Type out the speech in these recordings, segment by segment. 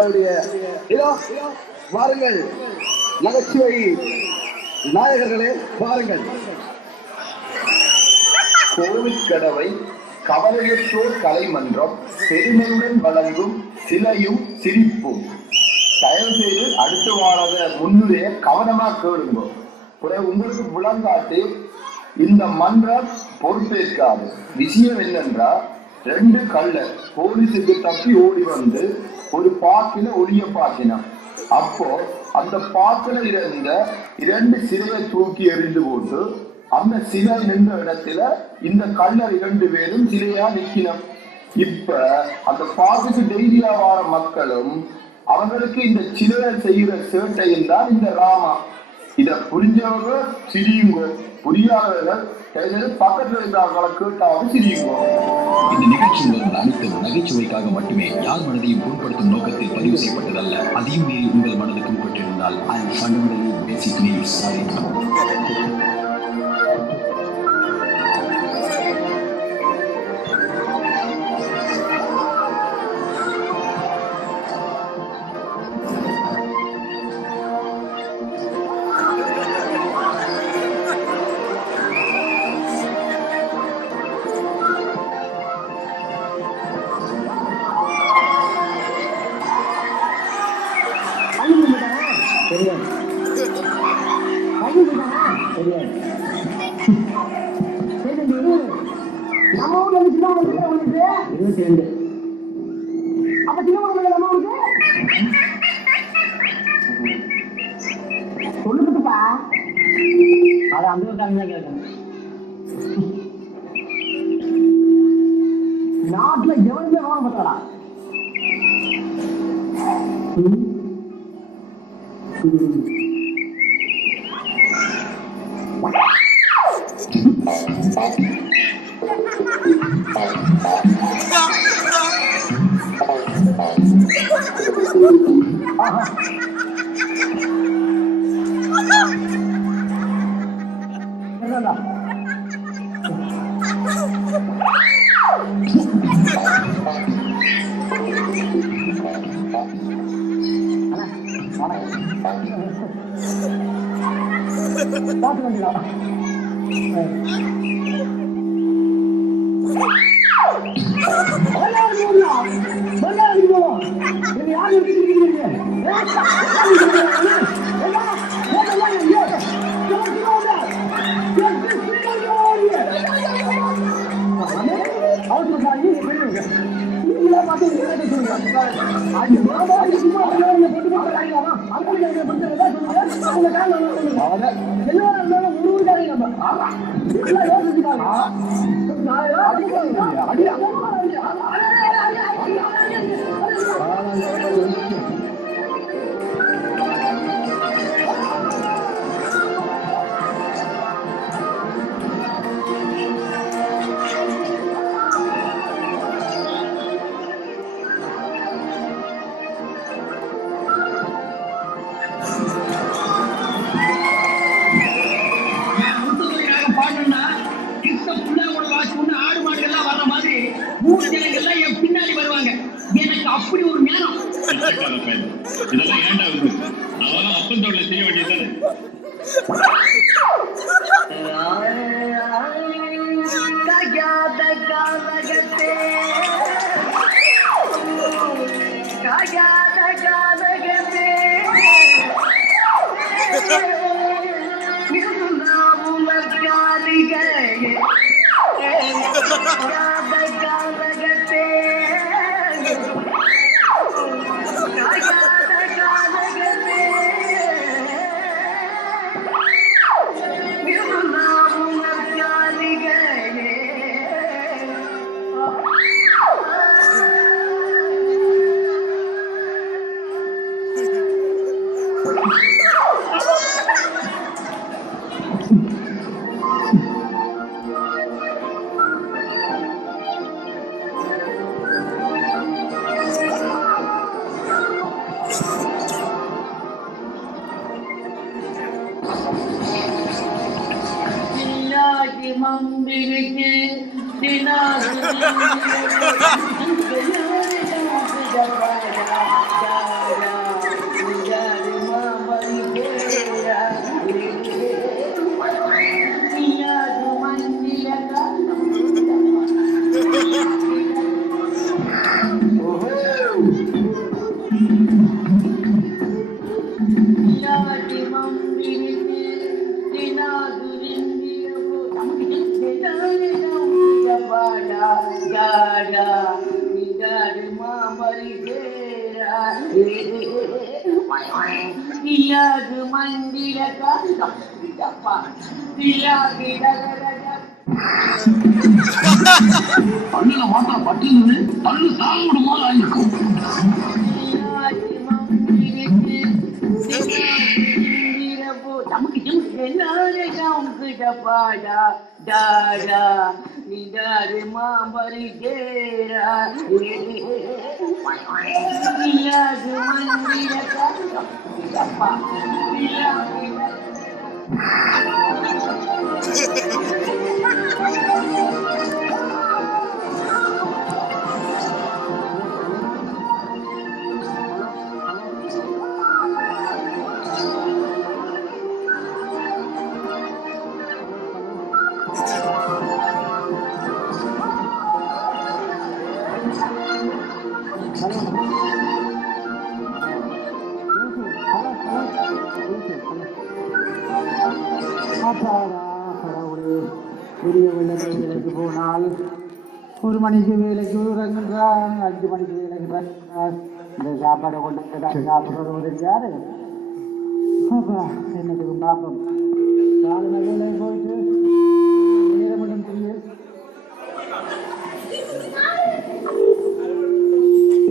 உங்களுடைய இதோ வாருங்கள், நகைச்சுவை நாயகர்களே வாருங்கள். கோவிற்கடவை கவலையற்றோர் கலைமன்றம் பெருமையுடன் வழங்கும் சிலையும் சிரிப்பும். தயவு செய்து அடுத்த வாரத முன்னுரைய கவனமா கேளுங்க. உங்களுக்கு விளங்காட்டு இந்த மன்றம் பொறுப்பேற்காது. விஷயம் என்னென்றா, 2 கள்ளர் போலீஸுக்கு தப்பி ஓடி வந்து ஒரு பாக்கில ஒளிய பாக்கினான். அப்போ அந்த பாக்கில இருந்த 2 சிலையை தூக்கி எறிந்து போட்டு அந்த சிலை நின்ற இடத்துல இந்த கள்ளர் 2 பேரும் சிலையா நிக்கணும். இப்ப அந்த பாக்குக்கு டெய்லியா வார மக்களும் அவங்களுக்கு இந்த சிலையை செய்கிற சேட்டையும் தான் இந்த ராமா. இத புரிஞ்சவங்க சிரியுங்கோ, புரியாதவர்கள் பக்கத்துல இருக்கிறவங்களை கேட்டாவது சிரியுங்கோ. இந்த நிகழ்ச்சிகள் அனைத்தும் நகைச்சுவைக்காக மட்டுமே, யார் மனதையும் புண்படுத்தும் நோக்கத்தில் பதிவு செய்யப்பட்டதல்ல. அதையும் மீறி உங்கள் மனதுக்கு உட்பட்டிருந்தால் I am fundamentally basically sorry. சொல்லுப்பா, அது அந்த கேட்கணும். நாட்டுல எவனுமே வாங்க பார்த்தாடா. அப்படி ஒரு நேரம் இதெல்லாம் ஏண்டா அதெல்லாம் அப்பன் தொழில செய்ய வேண்டியதானே. டாடா நிடாடு மாமரி தேரா திலாகு மந்திரகா தப்பா திலாகு டகடக பள்ளியில மாத்திர பட்டியல் தள்ளு தாங்க விடுமா இருக்கும். நமக்கு பாடா டாடா நிடாரு மாம்பரி தேரா திலாகு மந்திரகா தப்பா திலாகு பெரிய வேலைக்கு போனால் 1 மணிக்கு வேலைக்கு இறங்குறான், 5 மணிக்கு வேலைக்கு இறங்குறான். இந்த சாப்பாடை கொண்டு சாப்பிட்றது யாரு? அப்பா என்னத்துக்கு பாப்பம் காலையில் வேலைக்கு போயிட்டு நேரம் மட்டும் தெரியும்.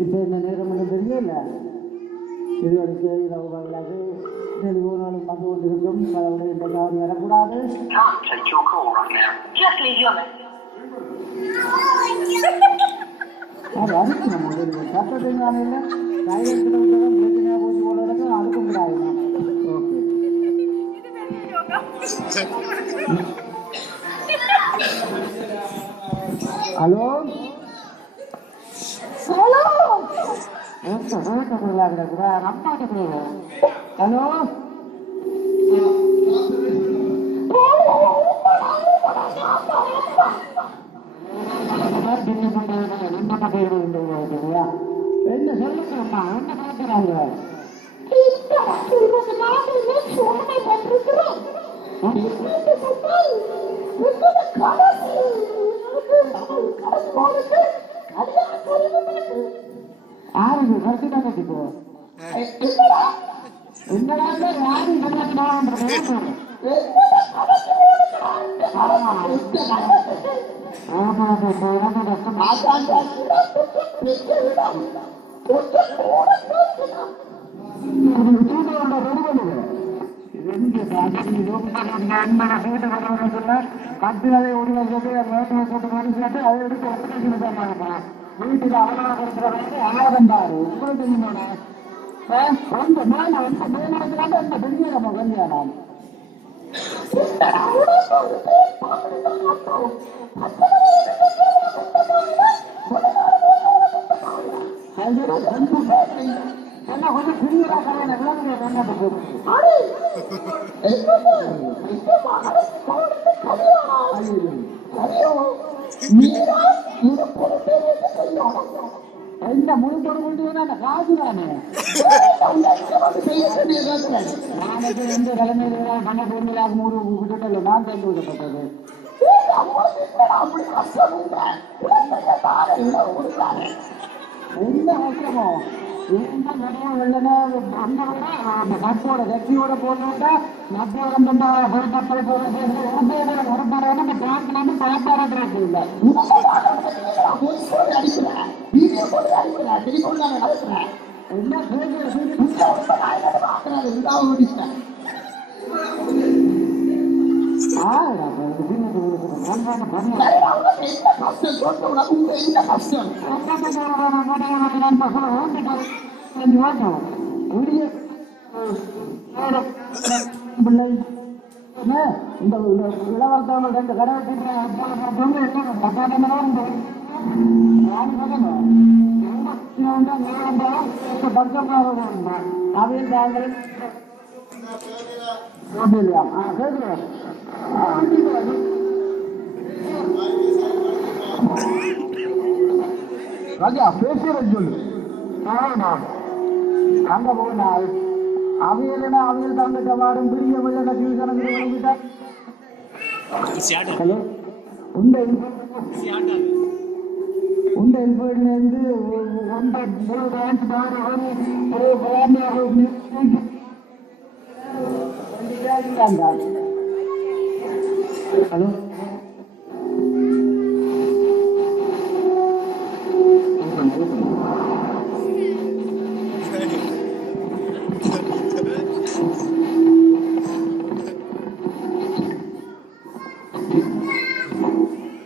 இப்போ இந்த நேரம் மட்டும் தெரியல. இது வரைக்கும் இரவு பகலாக தெளிவோனாலும் வந்து கொண்டிருக்கும். கடவுளை இந்த காவல் வரக்கூடாது. அது அரிசி நம்ம சட்டத்தை ஞானில் கையெழுத்து பிரச்சனையாக போச்சு போல இருக்கு. அதுக்கும் கூடாது. ஓகே ஹலோ ஹலோ ஹலோ என்ன சொல்லுங்கம்மா, என்ன பார்க்குறாங்க? ஆறு கருத்து தானே இப்போ என்னடா யாரு கட்டுகளை ஒடிவை போட்டு வேட்டையை போட்டு மனுஷன் அதை எடுத்து வீட்டில் அவனாக இருக்கிறவங்க ஆயிரம் பாரு உங்களுக்கு மேல என்ன பெரிய நம்ம கல்யாணம் என்ன கொஞ்சம் சிறிய கல்யாணம் என்ன என்ன முழு கொண்டு காசு தானே நாளைக்கு எந்த தலைமையில் பண்ண பொருளாக 3 விட்டுட்டல நான் சேர்ந்து விடப்பட்டது. என்ன அவசரமோ என்ன நிறைய வெள்ளன நட்போட கட்சியோட போட்டா நட்போட பொருட்கள் நம்ம பார்க்கலாம சாப்பாடு இல்லை. என்ன இந்த இளவரசவங்க 2 கடை அவையில் தாங்கள் ராஜா பேசுற சொல்லு. அங்க போனால் அவையில் அவையில் தங்கிட்ட வாடும் பெரிய வெள்ள டியூசன். ஹலோ உண்டை செல்போன்லேருந்து ஹலோ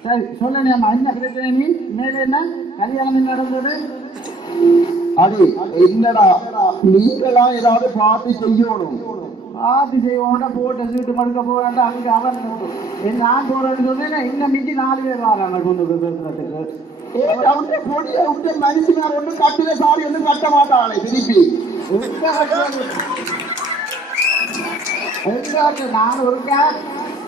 சரி சொல்லணும்மா என்ன பிரச்சனை நீ மேலே என்ன கல்யாணம் நடந்தது அடி என்னடா நீங்களா ஏதாவது பார்த்து செய்யணும். பார்த்து செய்வோம்னா போட்டு சீட்டு மறுக்க போறாண்டா அங்கே அவன் நான் போறேன்னு சொன்னேன் இன்னும் மிஞ்சி 4 பேர் வராங்க கொண்டு போய் பேசுறதுக்கு பொடிய விட்டு மனுஷனார் ஒன்றும் கட்டில சாரி ஒன்றும் கட்ட மாட்டாங்களே திருப்பி. நான் ஒரு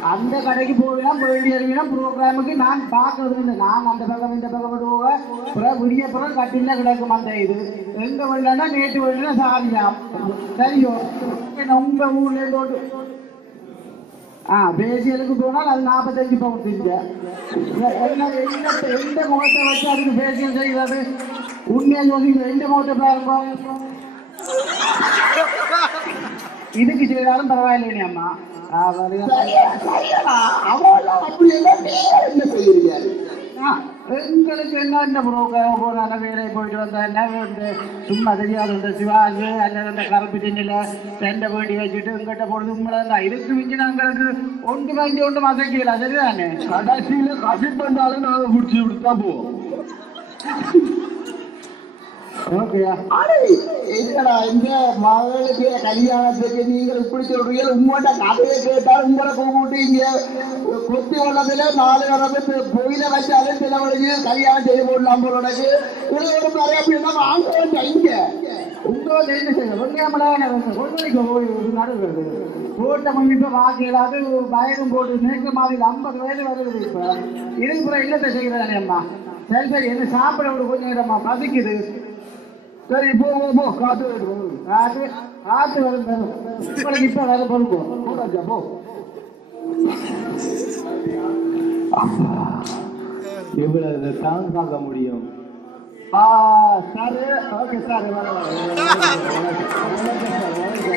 அந்த கடைக்கு போவேன் போயிடுவேன் ப்ரோக்ராமுக்கு நான் பார்க்கறது இல்லை. நான் அந்த பக்கம் இந்த பக்கம் போவேன் அப்புறம் விடிய பிறகு கட்டில கிடக்கும் அந்த இது எங்க வரலன்னா நேற்று வரல சாரிதான் சரியோ உங்க ஊர்ல போட்டு பேசியலுக்கு போனால் அது 45 பவுன் திங்க எந்த முகத்தை வச்சு அதுக்கு பேசியல் செய்கிறது உண்மையா யோசிக்கிற எந்த முகத்தை பாருங்க இதுக்கு செய்தாலும் பரவாயில்லைனே அம்மா எங்களுக்கு என்ன ப்ரோக்ராம் போன வேலை போயிட்டு வந்தா என்ன சும்மா தெரியாது சிவாஜி அல்லது கருப்பு திண்ணில செண்டை போயிட்டு வச்சுட்டு எங்கிட்ட போடுறது உங்களை இதுக்கு மிஞ்சி நாங்களுக்கு ஒன்று வாங்கி ஒன்று மசைக்கலாம் சரிதானே கடைசியில கசி பண்ணாலும் நாங்க குடிச்சு விட்டுதான் போவோம். என்னடா இந்த மகளுக்கு கல்யாணத்துக்கு நீங்கள் இப்படி சொல்றீங்க உங்களோட கதையை கேட்டாலும் உங்களை கூப்பிட்டு இங்க கொத்தி வளர்ந்ததுல 4 வரப்பு பொயில வச்சாலும் சில வழிக்கு கல்யாணம் செய்ய போடலாம் போலோடக்கு இது ஒரு மாதிரி அப்படின்னா வாங்க வேண்டாம் இங்க உங்களோட என்ன செய்ய ஒன்றியாமலான நடுவது கூட்டம் இப்ப வாக்கியலாது பயணம் போட்டு நேற்று மாதிரி 50 வயது வருது இப்ப இதுக்கு என்னத்தை செய்கிறதானே அம்மா சரி சரி என்ன சாப்பிட விட கொஞ்சம் நேரம்மா பசிக்குது சரி போ காத்து காத்து காத்து வரும் உங்களுக்கு இப்ப வேற பொறுப்போம் போ எவ்வளவு தான் பார்க்க முடியும். Sir okay sir